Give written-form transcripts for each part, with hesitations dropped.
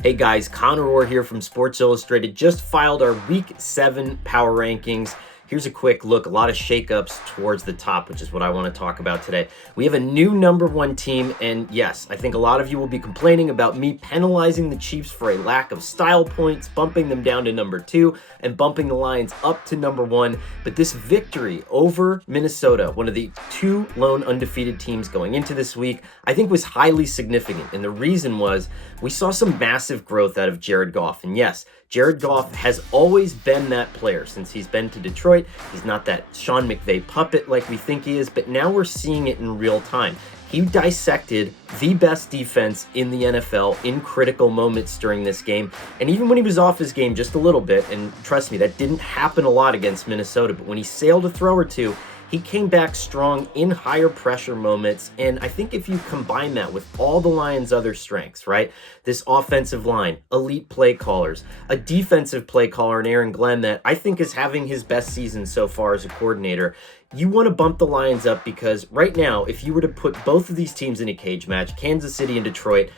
Hey guys, Conor Orr here from Sports Illustrated. Just filed our Week 7 power rankings. Here's a quick look, a lot of shakeups towards the top, which is what I want to talk about today. We have a new number 1 team, and yes, I think a lot of you will be complaining about me penalizing the Chiefs for a lack of style points, bumping them down to number 2, and bumping the Lions up to number 1. But this victory over Minnesota, one of the 2 lone undefeated teams going into this week, I think was highly significant. And the reason was we saw some massive growth out of Jared Goff. And yes, Jared Goff has always been that player since he's been to Detroit. He's not that Sean McVay puppet like we think he is, but now we're seeing it in real time. He dissected the best defense in the NFL in critical moments during this game. And even when he was off his game just a little bit, and trust me, that didn't happen a lot against Minnesota, but when he sailed a throw or two, he came back strong in higher pressure moments. And I think if you combine that with all the Lions' other strengths, right? This offensive line, elite play callers, a defensive play caller in Aaron Glenn that I think is having his best season so far as a coordinator. You want to bump the Lions up because right now, if you were to put both of these teams in a cage match, Kansas City and Detroit,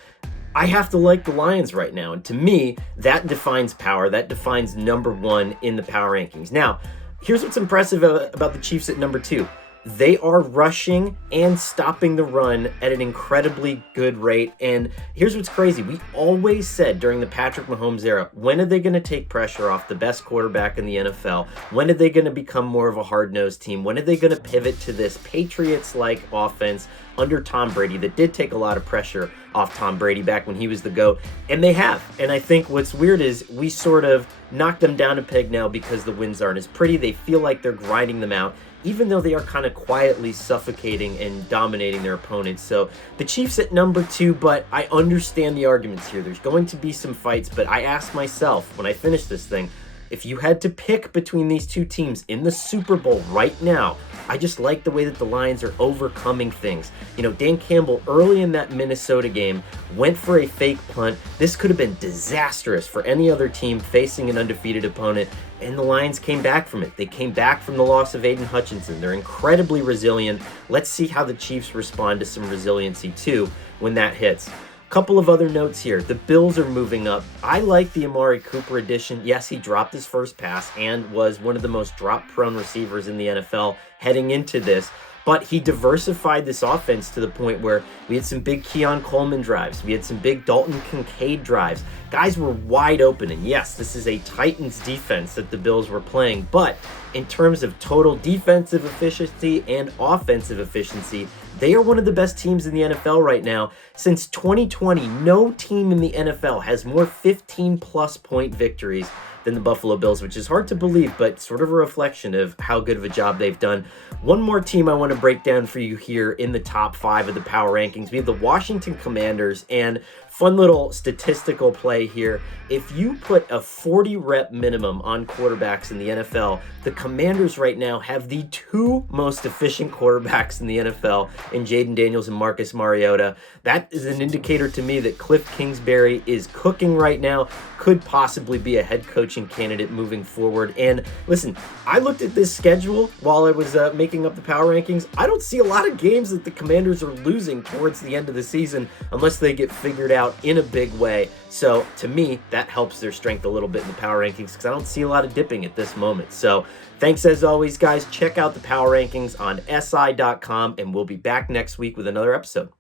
I have to like the Lions right now. And to me, that defines power. That defines number 1 in the power rankings. Now, here's what's impressive about the Chiefs at number 2. They are rushing and stopping the run at an incredibly good rate. And here's what's crazy. We always said during the Patrick Mahomes era, when are they going to take pressure off the best quarterback in the NFL? When are they going to become more of a hard-nosed team? When are they going to pivot to this Patriots-like offense under Tom Brady that did take a lot of pressure off Tom Brady back when he was the GOAT? And they have. And I think what's weird is we sort of knocked them down a peg now because the wins aren't as pretty. They feel like they're grinding them out, even though they are kind of quietly suffocating and dominating their opponents. So the Chiefs at number 2, but I understand the arguments here. There's going to be some fights, but I asked myself when I finished this thing, if you had to pick between these 2 teams in the Super Bowl right now, I just like the way that the Lions are overcoming things. You know, Dan Campbell early in that Minnesota game went for a fake punt. This could have been disastrous for any other team facing an undefeated opponent, and the Lions came back from it. They came back from the loss of Aiden Hutchinson. They're incredibly resilient. Let's see how the Chiefs respond to some resiliency too when that hits. Couple of other notes here. The Bills are moving up. I like the Amari Cooper addition. Yes, he dropped his first pass and was one of the most drop-prone receivers in the NFL heading into this. But he diversified this offense to the point where we had some big Keon Coleman drives. We had some big Dalton Kincaid drives. Guys were wide open. And yes, this is a Titans defense that the Bills were playing. But in terms of total defensive efficiency and offensive efficiency, they are one of the best teams in the NFL right now. Since 2020, no team in the NFL has more 15-plus point victories than the Buffalo Bills, which is hard to believe, but sort of a reflection of how good of a job they've done. One more team I want to break down for you here in the top 5 of the power rankings. We have the Washington Commanders, and fun little statistical play here. If you put a 40-rep minimum on quarterbacks in the NFL, the Commanders right now have the 2 most efficient quarterbacks in the NFL in Jaden Daniels and Marcus Mariota. That is an indicator to me that Cliff Kingsbury is cooking right now, could possibly be a head coaching candidate moving forward. And listen, I looked at this schedule while I was making up the power rankings. I don't see a lot of games that the Commanders are losing towards the end of the season unless they get figured out in a big way. So to me, that helps their strength a little bit in the power rankings because I don't see a lot of dipping at this moment. So thanks as always, guys. Check out the power rankings on si.com, and we'll be back next week with another episode.